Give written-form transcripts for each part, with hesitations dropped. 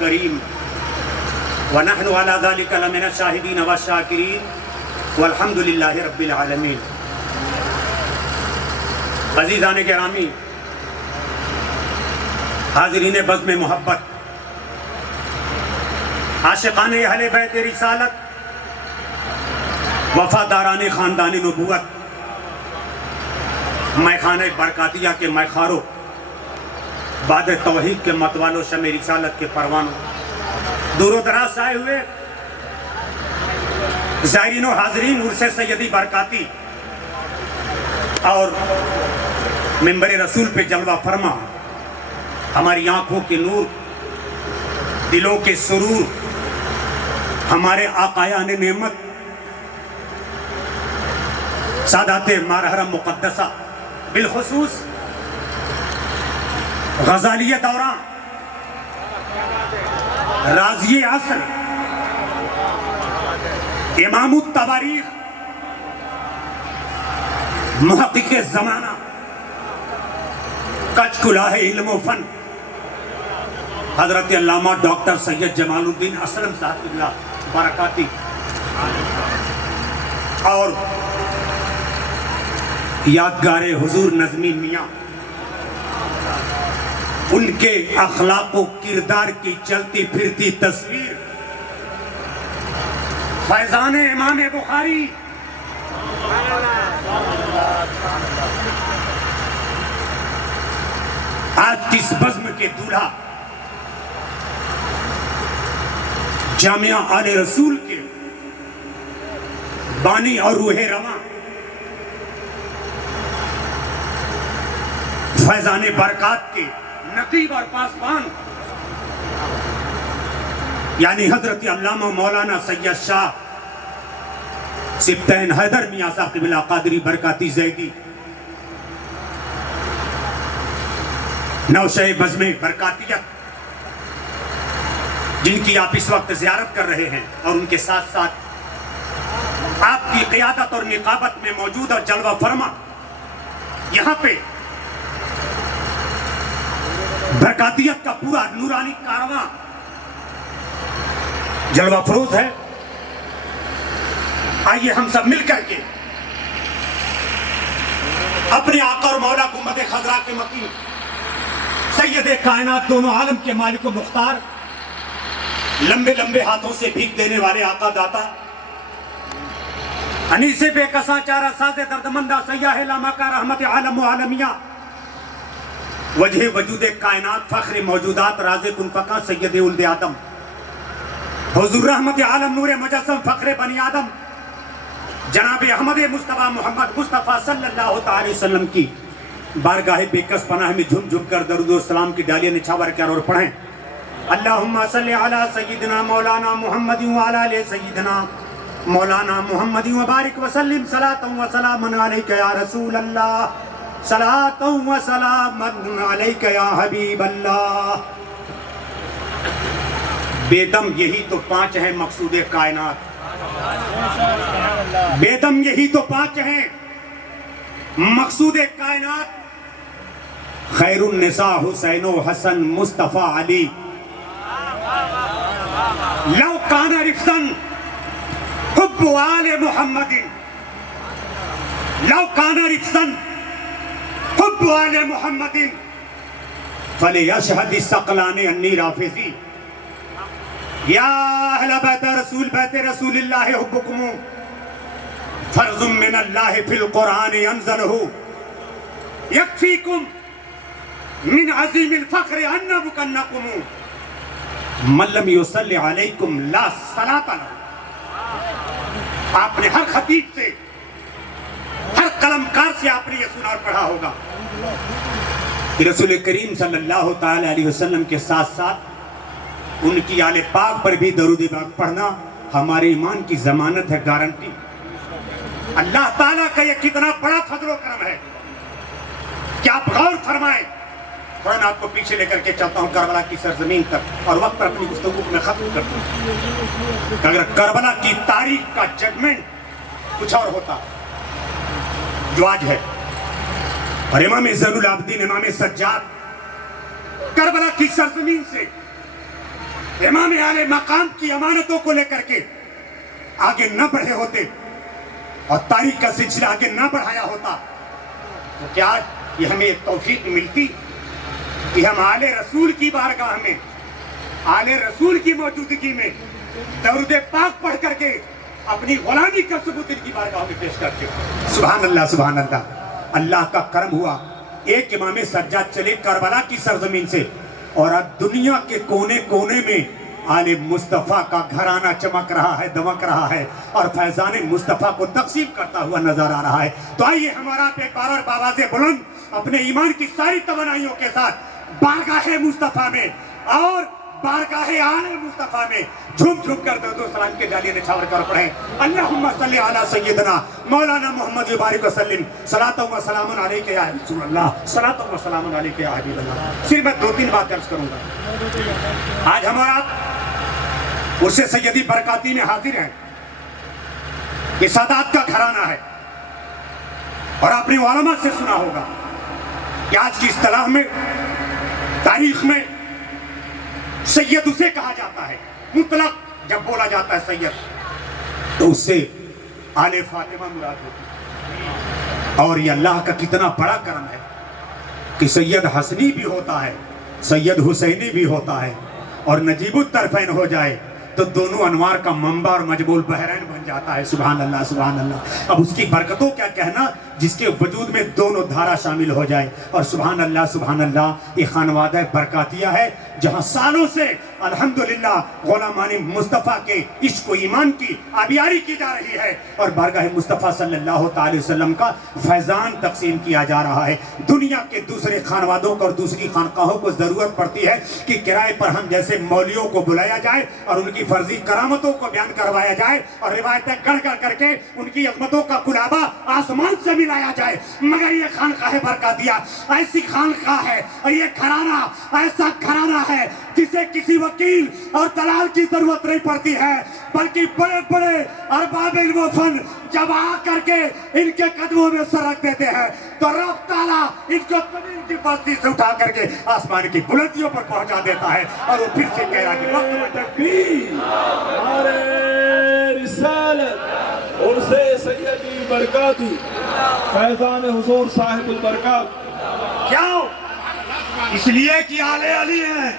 کریم ونحن على ذلك لمن الشاہدین والشاکرین والحمد للہ رب العالمین۔ عزیزان گرامی، حاضرین بزم محبت، عاشقان اہل بیت رسالت، وفاداران خاندان نبوت، میخانہ برکاتیہ کے میخاروں، بعد توحید کے متوالوں، شمع رسالت کے پروانوں، دور و دراز سے آئے ہوئے زائرین و حاضرین، عرس سیدی برکاتی اور منبر رسول پہ جلوہ فرما، ہماری آنکھوں کے نور، دلوں کے سرور، ہمارے آقایان نعمت، سادات مارحرم مقدسہ، بالخصوص غزالی دوران، رازی عصر، امام التواریخ، محقق زمانہ، کچ کلاہ علم و فن، حضرت علامہ ڈاکٹر سید جمال الدین اسلم صاحب اللہ برکاتی، اور یادگار حضور نظمی میاں، ان کے اخلاق و کردار کی چلتی پھرتی تصویر، فیضان امام بخاری، آج کس بزم کے دولہا، جامعہ آل رسول کے بانی اور روح رواں، فیضان برکات کے نقیب اور پاسبان، یعنی حضرت علامہ مولانا سید شاہ سبطین حیدر میاں صاحب قبلہ قادری برکاتی زیدی، نوشہ بزم برکاتیت، جن کی آپ اس وقت زیارت کر رہے ہیں، اور ان کے ساتھ ساتھ آپ کی قیادت اور نقابت میں موجود اور جلوہ فرما، یہاں پہ برکاتیت کا پورا نورانی کارواں جلوہ فروز ہے۔ آئیے ہم سب مل کر کے اپنے آقا اور مولا گنبد خضرا کے مقیم، سید کائنات، دونوں عالم کے مالک و مختار، لمبے لمبے ہاتھوں سے بھیک دینے والے آقا داتا، انیس بے کساں چارہ ساز دردمندہ، سیاہ لامہ کا رحمت عالم و عالمیہ، وجہ وجود کائنات، فخر موجودات، راز کن فقہ، سید ولد آدم، حضور رحمت عالم، نور مجسم، فخر بنی آدم، جناب احمد مصطفیٰ محمد مصطفیٰ صلی اللہ علیہ وسلم کی بارگاہ بے کس پناہ میں جھم جھم کر درود و سلام کی ڈالیاں نچھاور کر اور پڑھیں۔ اللہم صلی علی سیدنا مولانا محمد وعلی آلِ سیدنا مولانا محمد وبارک وسلم، صلاۃ و سلام علیک یا رسول اللہ، صلاۃ و سلام علیک یا حبیب اللہ۔ بے دم یہی تو پانچ ہیں مقصود کائنات، بے دم یہی تو پانچ ہیں مقصود کائنات، خیر النساء حسین و حسن مصطفیٰ علی، لو کان رفضاً حب آل محمد، لو کان رفضاً حب آل محمد فلیشہد الثقلان انی رافضی، یا اہل بیت رسول اللہ حبکم فرض من اللہ فی القرآن انزلہ، یکفیکم من عظیم الفخر ان مکنکم، من لم یصلی علیکم لا صلاۃ لہ۔ آپ نے ہر خطیب سے، ہر قلمکار سے آپ نے یہ سنا اور پڑھا ہوگا کہ رسول کریم صلی اللہ تعالی علیہ وسلم کے ساتھ ساتھ ان کی آل پاک پر بھی درود پاک پڑھنا ہمارے ایمان کی ضمانت ہے، گارنٹی۔ اللہ تعالیٰ کا یہ کتنا بڑا فضل و کرم ہے کہ آپ غور فرمائیں۔ تھوڑا میں آپ کو پیچھے لے کر کے چلتا ہوں کربلا کی سرزمین تک، اور وقت پر اپنی گفتگو میں ختم کرتا ہوں کہ اگر کربلا کی تاریخ کا ججمنٹ کچھ اور ہوتا جو آج ہے، اور امام زین العابدین، امام سجاد کربلا کی سرزمین سے امام اعلی مقام کی امانتوں کو لے کر کے آگے نہ بڑھے ہوتے اور تاریخ کا سلسلہ آگے نہ بڑھایا ہوتا تو کیا یہ ہمیں توفیق ملتی کہ ہم آل رسول کی بارگاہ میں، آل رسول کی موجودگی میں درود پاک پڑھ کر کے اپنی غلامی کا ثبوت ان کی بارگاہ میں پیش کرتے؟ سبحان اللہ سبحان اللہ۔ اللہ کا کرم ہوا، ایک امام سجاد چلے کربلا کی سرزمین سے اور اب دنیا کے کونے کونے میں آل مصطفیٰ کا گھرانہ چمک رہا ہے، دمک رہا ہے اور فیضان مصطفیٰ کو تقسیم کرتا ہوا نظر آ رہا ہے۔ تو آئیے ہمارا ایک بار اور باواز بلند اپنے ایمان کی ساری توانائیوں کے ساتھ بارگاہ مصطفیٰ میں اور بارگاہ آل مصطفیٰ میں جھوم جھوم کر درود و سلام کے جالیے نچھاور کر پڑھیں۔ اللہم صلی علی سیدنا مولانا محمد بارک وسلم صلاۃ و سلام علیک یا رسول اللہ، صلاۃ و سلام علیک یا حبیب اللہ۔ صرف میں 2-3 بات عرض کروں گا۔ آج ہمارا عرس سیدی برکاتی میں حاضر ہیں، یہ سادات کا گھرانہ ہے اور اپنی علماء سے سنا ہوگا کہ آج کی اصطلاح میں، تاریخ میں سید اسے کہا جاتا ہے، مطلق جب بولا جاتا ہے سید تو اس سے آل فاطمہ مراد ہوتی ہے۔ اور یہ اللہ کا کتنا بڑا کرم ہے کہ سید حسنی بھی ہوتا ہے، سید حسینی بھی ہوتا ہے اور نجیب الطرفین ہو جائے تو دونوں انوار کا منبع اور مجموع البحرین بن جاتا ہے۔ سبحان اللہ سبحان اللہ۔ اب اس کی برکتوں کیا کہنا جس کے وجود میں دونوں دھارا شامل ہو جائے۔ اور سبحان اللہ یہ خانوادہ برکاتیہ ہے جہاں سالوں سے الحمدللہ غلامان مصطفیٰ کے عشق و ایمان کی آبیاری کی جا رہی ہے اور بارگاہ مصطفیٰ صلی اللہ تعالی وسلم کا فیضان تقسیم کیا جا رہا ہے۔ دنیا کے دوسرے خانوادوں کو اور دوسری خانقاہوں کو ضرورت پڑتی ہے کہ کرائے پر ہم جیسے مولیوں کو بلایا جائے اور ان کی فرضی کرامتوں کو بیان کروایا جائے اور روایتیں گڑھ گڑھ کر کے ان کی عظمتوں کا کلابہ آسمان سے ملایا جائے، مگر یہ خانقاہ برکاتیہ ایسی خانقاہ ہے اور یہ گھرانہ ایسا گھرانہ ہے جسے کسی وکیل اور دلال کی ضرورت نہیں پڑتی ہے، بلکہ بڑے بڑے ارباب علم و فن جب آ کر کے ان کے قدموں میں سر رکھ دیتے ہیں تو رب تعالیٰ ان کو زمین کی بستی سے اٹھا کر کے آسمان کی بلندیوں پر پہنچا دیتا ہے اور وہ پھر سے کہہ رہا کہ وقت میں تکبیر ہمارے رسالت عرس سیدی برکاتی فیضان حضور صاحب البرکات۔ کیوں؟ اس لیے کہ آل علی ہیں،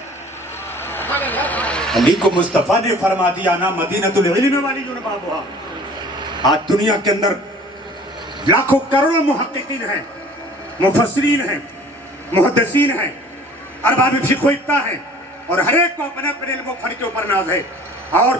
علی کو مصطفیٰ نے فرما دیا نا مدینۃ العلم والی جنبابها۔ آج دنیا کے اندر لاکھوں کروڑوں محققین ہیں، مفسرین ہیں، محدثین ہیں، ارباب فقہ و ابتداء ہیں اور ہر ایک کو اپنے اپنے علم و فن کے اوپر ناز ہے اور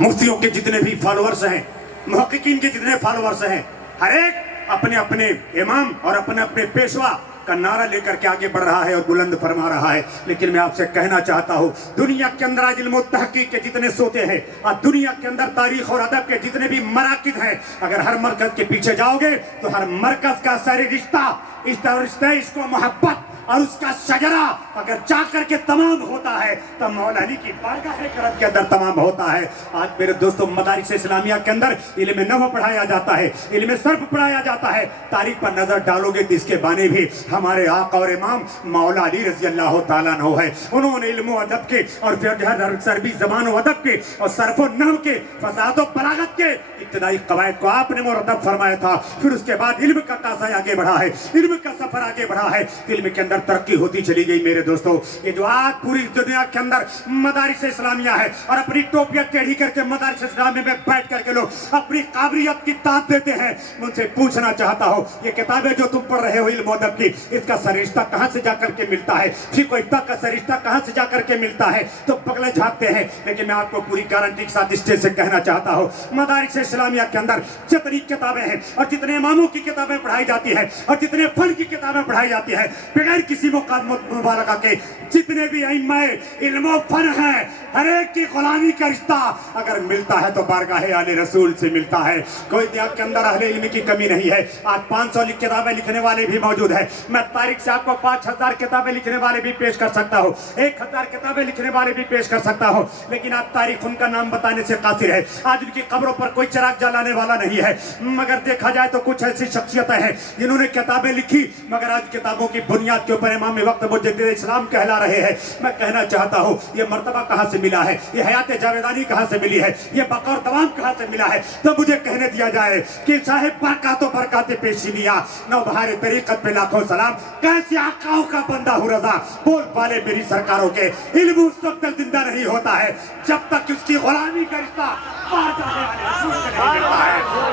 مفتیوں کے جتنے بھی فالورز ہیں، محققین کے جتنے فالورز ہیں، ہر ایک اپنے اپنے امام اور اپنے اپنے پیشوا کا نعرہ لے کر کے آگے بڑھ رہا ہے اور بلند فرما رہا ہے۔ لیکن میں آپ سے کہنا چاہتا ہوں دنیا کے اندر آج علم و تحقیق کے جتنے سوتے ہیں، آج دنیا کے اندر تاریخ اور ادب کے جتنے بھی مراکز ہیں، اگر ہر مرکز کے پیچھے جاؤ گے تو ہر مرکز کا ساری رشتہ عشق و محبت اور اس کا شجرہ اگر جا کر کے تمام ہوتا ہے تو مولا علی کی بارگاہ کرم کے اندر تمام ہوتا ہے۔ آج میرے دوستوں مدارس اسلامیہ کے اندر علم نحو پڑھایا جاتا ہے، علم صرف پڑھایا جاتا ہے۔ تاریخ پر نظر ڈالو گے تو اس کے بانی بھی ہمارے آقا اور امام مولا علی رضی اللہ تعالیٰ عنہ ہے۔ انہوں نے علم و ادب کے اور پھر عربی زبان و ادب کے اور صرف و نحو کے، فصاحت و بلاغت کے ابتدائی قواعد کو آپ نے مرتب فرمایا تھا۔ پھر اس کے بعد علم کا قاصہ آگے بڑھا ہے، علم کا سفر آگے بڑھا ہے، علم کے اندر ترقی ہوتی چلی گئی۔ میرے دوستو یہ جو آج پوری دنیا کے اندر مدارس اسلامیہ ہے اور اپنی ٹوپیاں ٹیڑھی کر کے مدارس اسلامیہ میں بیٹھ کر کے لوگ اپنی قابلیت کی داد دیتے ہیں، ان سے پوچھنا چاہتا ہوں یہ کتابیں جو تم پڑھ رہے ہو علم و ادب کی، اس کا سرشتہ کہاں سے جا کر کے ملتا ہے؟ فقہ و ابتداء کا سرشتہ کہاں سے جا کر کے ملتا ہے؟ تو پگلے جھانکتے ہیں۔ لیکن میں آپ کو پوری گارنٹی کے ساتھ اسٹیج سے کہنا چاہتا ہوں مدارس اسلامیہ کے اندر جتنی کتابیں ہیں اور جتنے اماموں کی کتابیں پڑھائی جاتی ہیں اور جتنے فن کی کتابیں پڑھائی جاتی ہیں، بغیر کسی مبالغہ کے جتنے بھی ائمہ علم و فن ہیں، ہر ایک کی غلامی کا رشتہ اگر ملتا ہے تو بارگاہ آل رسول سے ملتا ہے۔ کوئی دنیا کے اندر اہل علم کی کمی نہیں ہے۔ آج 500 کتابیں لکھنے والے بھی موجود ہیں۔ میں تاریخ سے آپ کو 5000 کتابیں لکھنے والے بھی پیش کر سکتا ہوں، 1000 کتابیں لکھنے والے بھی پیش کر سکتا ہوں، لیکن آج تاریخ ان کا نام بتانے سے قاصر ہے۔ آج ان کی قبروں پر کوئی چراغ جلانے والا نہیں ہے، مگر دیکھا جائے تو کچھ ایسی شخصیتیں ہیں جنہوں نے کتابیں لکھی مگر آج کتابوں کی بنیاد کے اوپر امام وقت مجدد اسلام کہلا رہے ہیں۔ میں کہنا چاہتا ہوں یہ مرتبہ کہاں سے ملا ہے, یہ حیات جاویدانی کہاں سے ملی ہے, یہ بقا اور دوام کہاں سے ملا ہے, تو مجھے کہنے دیا جائے کہ چاہے برکات و برکات پیشی لیا, نوبہار طریقت پہ لاکھوں سلام, کیسے آقاؤں کا بندہ ہوں رضا, بول پالے میری سرکاروں کے. علم اس وقت تک زندہ نہیں ہوتا ہے جب تک اس کی غلامی کا رشتہ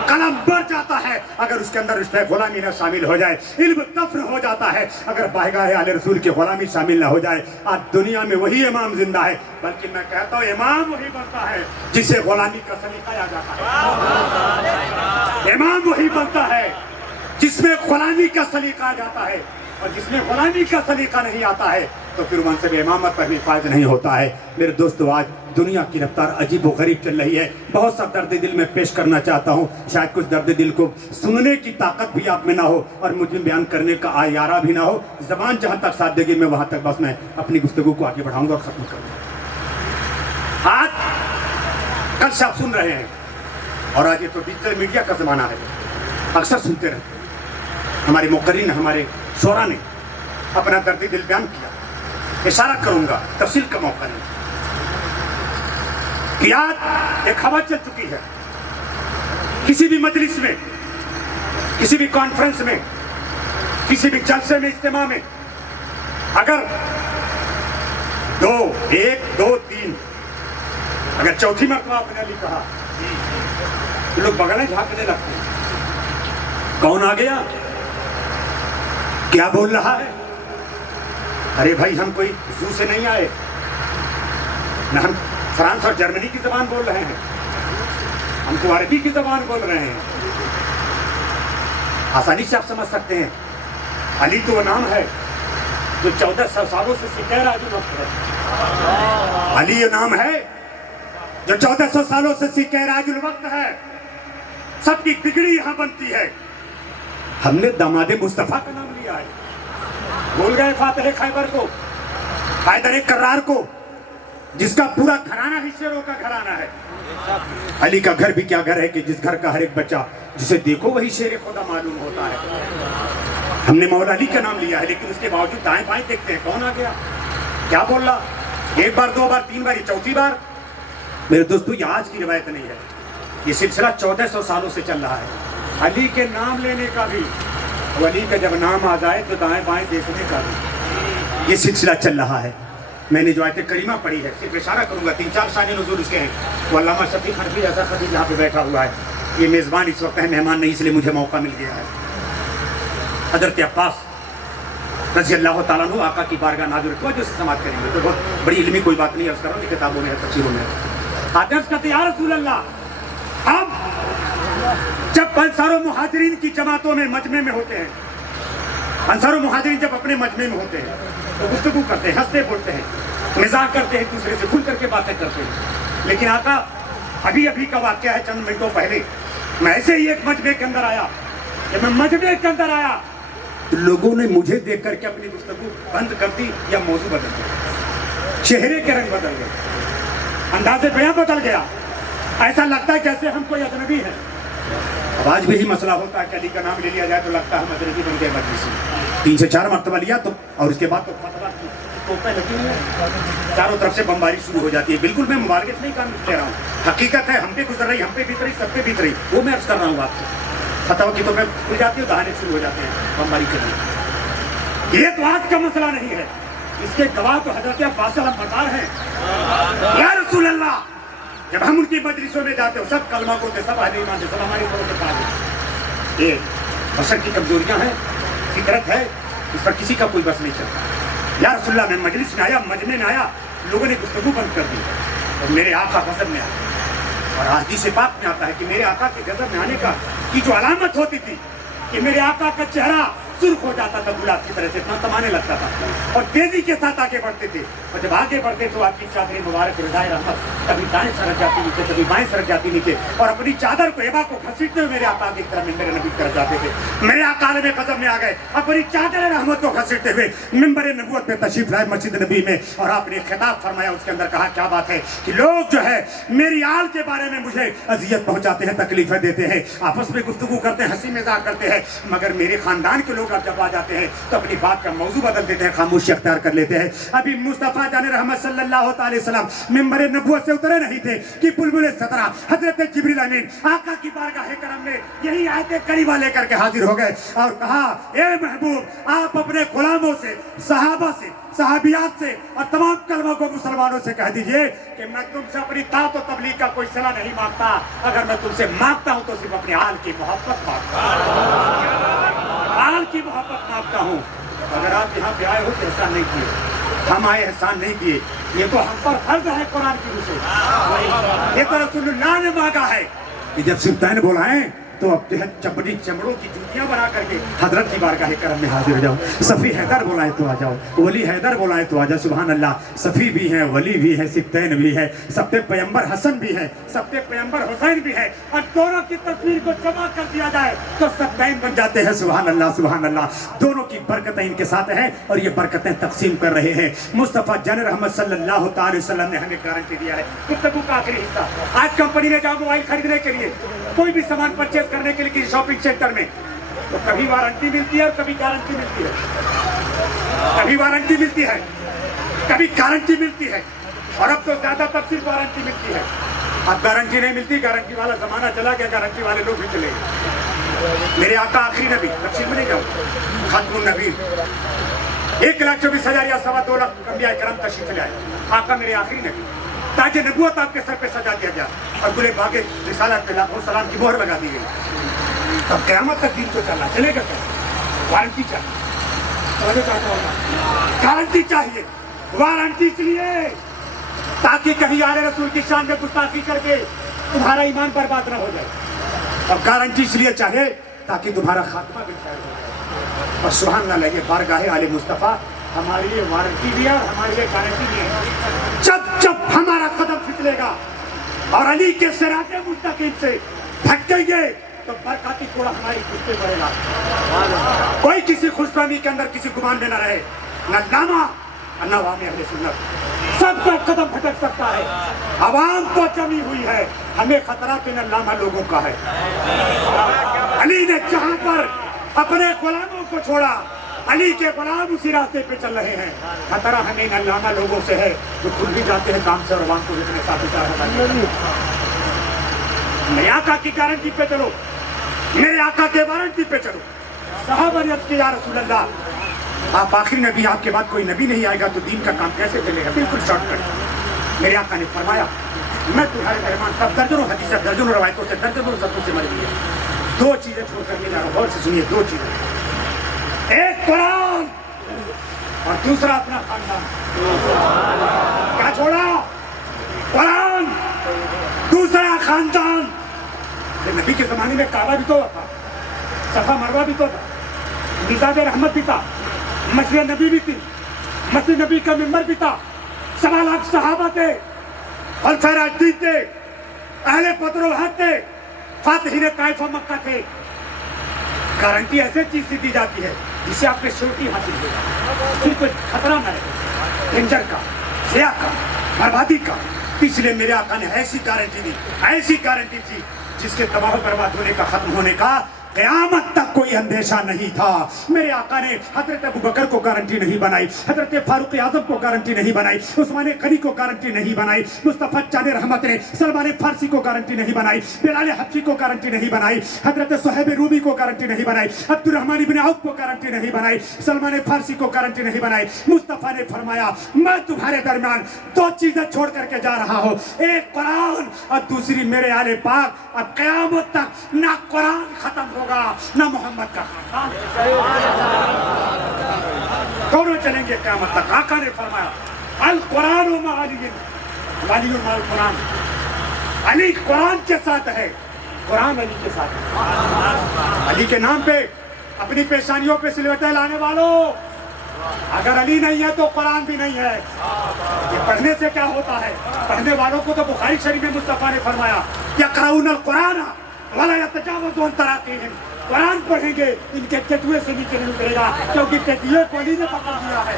قلم بڑھ جاتا ہے اگر اس کے اندر رشتہ غلامی نہ شامل ہو جائے, علم دفن ہو جاتا ہے اگر باہگاہ آل رسول کی غلامی شامل نہ ہو جائے. آج دنیا میں وہی امام زندہ ہے, بلکہ میں کہتا ہوں امام وہی بنتا ہے جسے غلامی کا سلیقہ آ جاتا ہے. امام وہی بنتا ہے جس میں غلامی کا سلیقہ آ جاتا ہے, اور جس میں غلامی کا سلیقہ نہیں آتا ہے تو پھر منصب امامت پر بھی فائز نہیں ہوتا ہے. میرے دوستو, آج دنیا کی رفتار عجیب و غریب چل رہی ہے. بہت سا درد دل میں پیش کرنا چاہتا ہوں, شاید کچھ درد دل کو سننے کی طاقت بھی آپ میں نہ ہو اور مجھ میں بیان کرنے کا آیارہ بھی نہ ہو. زبان جہاں تک ساتھ دے گی میں وہاں تک بس میں اپنی گفتگو کو آگے بڑھاؤں گا اور ختم کروں گا. آج کل سے آپ سن رہے ہیں, اور آج یہ تو ڈیجیٹل میڈیا کا زمانہ ہے, اکثر سنتے رہتے. ہمارے مقررین, ہمارے شعراء نے اپنا درد دل بیان کیا. اشارہ کروں گا, تفصیل کا موقع نہیں. کہ آج ایک ہوا چل چکی ہے, کسی بھی مجلس میں, کسی بھی کانفرنس میں, کسی بھی جلسے میں, اجتماع میں, اگر 2 1 2 3 اگر چوتھی مرتبہ آپ نے علی کہا تو لوگ بغلیں جھانکنے لگتے ہیں. کون آ گیا, کیا بول رہا ہے؟ ارے بھائی, ہم کوئی زو سے نہیں آئے, نہ ہم فرانس اور جرمنی کی زبان بول رہے ہیں, ہم تو عربی کی زبان بول رہے ہیں. آسانی سے آپ سمجھ سکتے ہیں, علی تو وہ نام ہے جو 1400 سالوں سے سکہ راج الوقت ہے. علی یہ نام ہے جو 1400 سالوں سے سکہ راج الوقت ہے. سب کی بگڑی یہاں بنتی ہے. ہم نے داماد مصطفیٰ کا نام لیا ہے, بھول گئے فاتح خیبر کو, حیدر کرار کو, جس کا پورا گھرانہ ہی شیروں کا گھرانہ ہے. علی کا گھر بھی کیا گھر ہے کہ جس گھر کا ہر ایک بچہ جسے دیکھو وہی شیر خدا معلوم ہوتا ہے. ہم نے مولا علی کا نام لیا ہے, لیکن اس کے باوجود دائیں بائیں دیکھتے ہیں, کون آ گیا, کیا بول رہا, 1 بار 2 بار 3 بار, یہ چوتھی بار. میرے دوستو, یہ آج کی روایت نہیں ہے, یہ سلسلہ 1400 سالوں سے چل رہا ہے. علی کے نام لینے کا بھی, علی کا جب نام آ جائے تو دائیں بائیں دیکھنے کا بھی, یہ سلسلہ چل رہا ہے. میں نے جو آیت کریمہ پڑھی ہے, صرف اشارہ کروں گا, 3-4 شان نزول اس کے ہیں. وہ علامہ شفیق حنفی ایسا خطیب یہاں پہ بیٹھا ہوا ہے, یہ میزبان اس وقت ہے, مہمان نہیں, اس لیے مجھے موقع مل گیا ہے. حضرت عباس رضی اللہ تعالیٰ عنہ آقا کی بارگاہ ناظر توجہ سے سماعت کریں گے. تو بہت بڑی علمی کوئی بات نہیں عرض کر رہا ہوں, کتابوں میں ہے, تفسیروں میں ہے. عرض کرتے یا رسول اللہ, ہم جب انصار و مہاجرین کی جماعتوں میں مجمع میں ہوتے ہیں, انصار و مہاجرین جب اپنے مجمع میں ہوتے ہیں تو گفتگو کرتے ہیں, ہنستے بولتے ہیں, مزاح کرتے ہیں, ایک دوسرے سے کھل کر کے باتیں کرتے ہیں. لیکن آقا, ابھی کا واقعہ ہے, چند منٹوں پہلے میں ایسے ہی ایک مجمع کے اندر آیا. جب میں مجمع کے اندر آیا تو لوگوں نے مجھے دیکھ کر کے اپنی گفتگو بند کر دی یا موضوع بدل گیا, چہرے کے رنگ بدل گئے, انداز بیاں بدل گیا. ایسا لگتا ہے جیسے ہم کوئی اجنبی ہیں. اب آج بھی یہی مسئلہ ہوتا ہے کہ علی کا نام لے لیا جائے تو لگتا ہے ہم اجنبی بن گئے مجلس میں. 3 سے 4 مرتبہ لیا تو, اور اس کے بعد تو توپیں لگی ہوئی ہیں, چاروں طرف سے بمباری شروع ہو جاتی ہے. بالکل میں مبارکت نہیں کہہ رہا ہوں, حقیقت ہے, ہم پہ گزر رہی, ہم پہ بیت رہی, سب پہ بیت رہی, وہ میں عرض کر رہا ہوں آپ سے. فتح کی توپیں کھل جاتی ہے, دہانے شروع ہو جاتے ہیں بمباری کے لیے. یہ تو آج کا مسئلہ نہیں ہے, اس کے گواہ تو حضرت عباس مردار ہیں. یا رسول اللہ, جب ہم ان کی مجلسوں میں جاتے ہو, سب کلمہ کو ہوتے, سب اہل ایمان سے, سب ہماری طرف سے پاتے. یہ بشر کی کمزوریاں ہیں, فطرت ہے, اس پر کسی کا کوئی بس نہیں چلتا. یا رسول اللہ, میں مجلس میں آیا, مجمع میں آیا, لوگوں نے گفتگو بند کر دی اور میرے آقا غضب میں آیا. اور حدیث پاک میں آتا ہے کہ میرے آقا کے غضب میں آنے کا کی جو علامت ہوتی تھی کہ میرے آقا کا چہرہ سرخ ہو جاتا تھا, گلاب کی طرح سے اتنا تمانے لگتا تھا, اور تیزی کے ساتھ آگے بڑھتے تھے. اور جب آگے بڑھتے تو آپ کی چادر مبارک رضائے رحمت کبھی دائیں سرک جاتی نیچے, کبھی بائیں سرک جاتی نیچے, اور اپنی چادر کو ایبا کو گھسیٹتے ہوئے میرے آقا کی طرف منبر نبی کر جاتے تھے. میرے آقا عالم غضب میں آ گئے, اپنی چادر رحمت کو گھسیٹتے ہوئے منبر نبوت پہ تشریف لائے مسجد نبی میں, اور آپ نے خطاب فرمایا. اس کے اندر کہا کیا بات ہے کہ لوگ جو ہے میری آل کے بارے میں مجھے اذیت پہنچاتے ہیں, تکلیفیں دیتے ہیں, آپس میں گفتگو کرتے ہیں, ہنسی مذاق کرتے ہیں, مگر میرے خاندان کے لوگ لوگ اب جب آ جاتے ہیں تو اپنی بات کا موضوع بدل دیتے ہیں, خاموشی اختیار کر لیتے ہیں. ابھی مصطفیٰ جان رحمت صلی اللہ تعالی وسلم منبر نبوت سے اترے نہیں تھے کہ بلبل سترہ حضرت جبریل امین آقا کی بارگاہ کرم میں یہی آیت کریمہ لے کر کے حاضر ہو گئے اور کہا, اے محبوب آپ اپنے غلاموں سے, صحابہ سے, صحابیات سے اور تمام کلمہ کو مسلمانوں سے کہہ دیجئے کہ میں تم سے اپنی طاعت و تبلیغ کا کوئی صلہ نہیں مانگتا, اگر میں تم سے مانگتا ہوں تو صرف اپنے آل کی محبت مانگتا ہوں, آل کی محبت مانگتا ہوں. اگر آپ یہاں پہ آئے ہو تو احسان نہیں کیے, ہم آئے احسان نہیں کیے, یہ تو ہم پر فرض ہے قرآن کی روح سے, یہ تو رسول اللہ نے مانگا ہے کہ جب سبتین بلائیں تو اب چپڑی چمڑوں کی جوتیاں بنا کر کے حضرت کی بارگاہ کرم میں حاضر ہو جاؤ. صفی حیدر بلائے تو آ جاؤ, ولی حیدر بلائے تو آ جاؤ. سبحان اللہ, صفی بھی ہے, ولی بھی ہے, سبتین بھی ہے, سب پیغمبر حسن بھی ہے, سب پیغمبر حسین بھی ہے, اور دونوں کی تصویر کو جمع کر دیا جائے تو سبتین بن جاتے ہیں. سبحان اللہ, سبحان اللہ. دونوں کی برکتیں ان کے ساتھ ہیں اور یہ برکتیں تقسیم کر رہے ہیں. مصطفیٰ جان رحمت صلی اللہ تعالی وسلم نے ہمیں گارنٹی دیا ہے. گفتگو کا آخری حصہ, آج کمپنی میں جاؤ موبائل خریدنے کے لیے, کوئی بھی سامان پرچیز کرنے کے لیے کسی شاپنگ سینٹر میں, تو کبھی وارنٹی ملتی ہے اور کبھی گارنٹی ملتی ہے, کبھی وارنٹی ملتی ہے, کبھی گارنٹی ملتی ہے, اور اب تو زیادہ تر صرف وارنٹی ملتی ہے. اب گارنٹی نہیں ملتی, گارنٹی والا زمانہ چلا گیا, گارنٹی والے لوگ بھی چلے گئے. میرے آقا آخری نبی, تفصیل میں نہیں جاؤں, ختم النبی, 1,24,000 یا 2.25 لاکھ انبیاء کرام تشریف لے آئے. آقا میرے آخری نبی, تاج نبوت آپ کے سر پہ سجا دیا گیا اور گلے باغ رسالت پہ لاکھوں سلام کی مہر لگا دی گئی. اب قیامت تک دین کو چلنا چلے گا کیسے؟ وارنٹی چاہیے, گارنٹی چاہیے. وارنٹی اس لیے تاکہ کہیں آل رسول کی شان میں گستاخی کر کے تمہارا ایمان برباد نہ ہو جائے, اور گارنٹی اس لیے چاہیے تاکہ تمہارا خاتمہ بھی خیر ہو جائے. اور سبحان اللہ, یہ بارگاہ آل مصطفیٰ ہمارے لیے وارنٹی بھی ہے اور ہمارے لیے گارنٹی بھی ہے. جب ہمارا قدم پھسلے گا اور علی کے صراط مستقیم سے بھٹکیں گے تو برکاتی کوڑا ہماری خود پہ بڑھے گا. کوئی کسی خوش فہمی کے اندر کسی گمان میں نہ رہے, نہ علامہ نہ عوام اہل سنت, سب کا قدم بھٹک سکتا ہے. عوام تو جمی ہوئی ہے, ہمیں خطرہ پہ علامہ لوگوں کا ہے. علی نے جہاں پر اپنے غلاموں کو چھوڑا, علی کے غلام اسی راستے پہ چل رہے ہیں. خطرہ ہمیں ان علامہ لوگوں سے ہے جو خود بھی جاتے ہیں کام سے اور عوام کو اتنے ساتھ. میرے آقا کی گارنٹی پہ چلو, میرے آقا کے وارنٹی پہ چلو. صحابہ نے عرض کیا, یا رسول اللہ, آپ آخری نبی, آپ کے بعد کوئی نبی نہیں آئے گا تو دین کا کام کیسے چلے گا؟ بالکل شارٹ کٹ. میرے آقا نے فرمایا, میں تمہارے مہمان, سب درجنوں حدیثیں, درجنوں روایتوں سے, درجنوں سبوں سے مری ہے. 2 چیزیں چھوڑ کر کے جا رہا ہوں, غور سے سنیے. 2 چیزیں, ایک قرآن اور دوسرا اپنا خاندان. کیا چھوڑا؟ قرآن, دوسرا خاندان. نبی کے زمانے میں کعبہ بھی تو تھا, صفا مروہ بھی تو تھا, میزاب رحمت بھی تھا, مسجد نبی بھی تھی, مسجد نبی کا ممبر بھی تھا, 1.25 لاکھ صحابہ تھے, خلفائے راشدین تھے, اہل بدر و احد تھے, فاتحین طائف و مکہ تھے. گارنٹی ایسے چیز سے دی جاتی ہے جس سے آپ نے شورٹی حاصل ہو, پھر کوئی خطرہ نہ رہے ڈینجر کا, سیاہ کا, بربادی کا. اس لیے میرے آقا نے ایسی گارنٹی دی, ایسی گارنٹی تھی جس کے تباہ و برباد ہونے کا, ختم ہونے کا قیامت تک کوئی اندیشہ نہیں تھا. میرے آقا نے حضرت ابوبکر کو گارنٹی نہیں بنائی, حضرت فاروق اعظم کو گارنٹی نہیں بنائی, عثمان غنی کو گارنٹی نہیں بنائی, مصطفیٰ جان رحمت نے سلمان فارسی کو گارنٹی نہیں بنائی, بلال حبشی کو گارنٹی نہیں بنائی, حضرت صہیب رومی کو گارنٹی نہیں بنائی, عبد الرحمن بن عوف کو گارنٹی نہیں بنائی, سلمان فارسی کو گارنٹی نہیں بنائی. مصطفیٰ نے فرمایا, میں تمہارے درمیان 2 چیزیں چھوڑ کر کے جا رہا ہوں, ایک قرآن اور دوسری میرے آل پاک. اب قیامت تک نہ قرآن ختم ہوگا نہ محمد کا خاندان, دونوں چلیں گے قیامت تک. آقا نے فرمایا, القرآن مع علی, ولی مع القرآن. علی قرآن کے ساتھ ہے, قرآن علی کے ساتھ ہے. علی کے نام پہ اپنی پیشانیوں پہ سلوٹیں لانے والوں, اگر علی نہیں ہے تو قرآن بھی نہیں ہے. یہ پڑھنے سے کیا ہوتا ہے؟ پڑھنے والوں کو تو بخاری شریف میں مصطفیٰ نے فرمایا, یقرؤون القرآن ولا یتجاوزون تراقیہم. قرآن پڑھیں گے, ان کے ٹیٹوے سے نیچے نہیں اترے گا, کیونکہ ٹیٹوے کو علی نے پکڑ لیا ہے,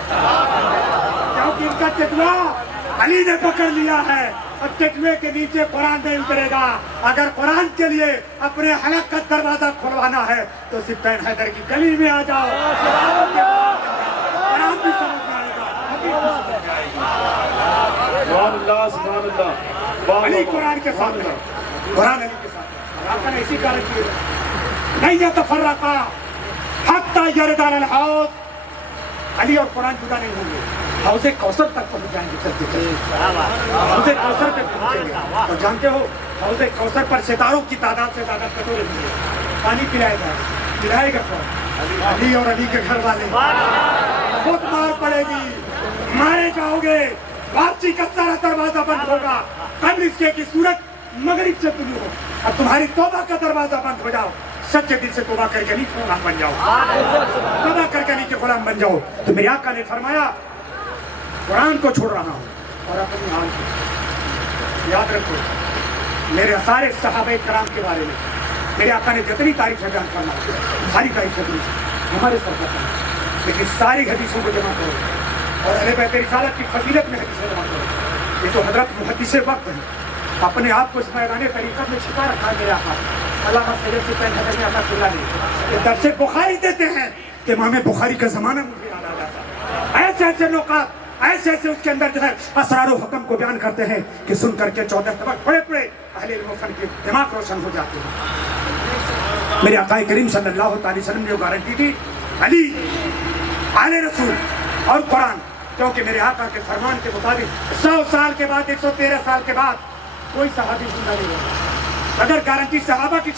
کیونکہ ان کا ٹیٹوا علی نے پکڑ لیا ہے. اور ٹکوے کے نیچے قرآن نہیں اترے گا. اگر قرآن کے لیے اپنے حلق کا دروازہ کھلوانا ہے تو سپین حیدر کی گلی میں آ جاؤ. قرآن بھی سمجھ میں آئے گا. سبحان اللہ سبحان اللہ. علی قرآن کے ساتھ ہے. قرآن علی کے ساتھ. آپ نے اسی کارن کیے نہیں یتفرقا حتی یرد علی الحوض. علی اور قرآن جدا نہیں ہوں گے. حوض کوثر تک پہنچ جائیں گے چلتے چلتے. حوض کوثر پہ پہنچیں گے. اور جانتے ہو حوض کوثر پر ستاروں کی تعداد سے زیادہ کٹورے ہوں گے. پانی پلائے گا. پلائے گا کون؟ علی اور علی کے گھر والے. بہت مار پڑے گی. مارے جاؤ گے. واپسی کا سارا دروازہ بند ہوگا. قبل اس کے کہ سورج مغرب سے طلوع ہو اور تمہاری توبہ کا دروازہ بند ہو جاؤ. سچے دل سے توبہ کر کے نہیں غلام بن جاؤ. توبہ کر کے نہیں کہ غلام بن جاؤ. تو میرے آقا نے فرمایا قرآن کو چھوڑ رہا ہوں اور اپنی حال کو. یاد رکھو میرے سارے صحابہ کرام کے بارے میں میرے آقا نے جتنی تاریخ بیان کرنا ساری تاریخ ہمارے سر پر. لیکن ساری حدیثوں کو جمع کرو اور اہل بیت رسالت کی فضیلت میں حدیثیں جمع کرو. یہ تو حضرت محدث وقت ہیں. اپنے آپ کو اس میدان طریقت میں چھپا رکھا میرے آقا. علامہ سید سپین حیدر نے اللہ تعالیٰ نے یہ درس بخاری دیتے ہیں کہ امام بخاری کا زمانہ مجھے یاد آ جاتا. ایسے ایسے نکات ایسے ایسے اس کے اندر جو ہے اسرار و حکم کو بیان کرتے ہیں کہ سن کر کے 14 طبق بڑے بڑے اہل علم و فن کے دماغ روشن ہو جاتے ہیں. میرے آقا کریم صلی اللہ تعالی وسلم نے جو گارنٹی دی علی آل رسول اور قرآن, کیونکہ میرے آقا کے فرمان کے مطابق 100 سال کے بعد 113 سال کے بعد کوئی صحابی زندہ نہیں ہوگا. اگر گارنٹی صحابہ کی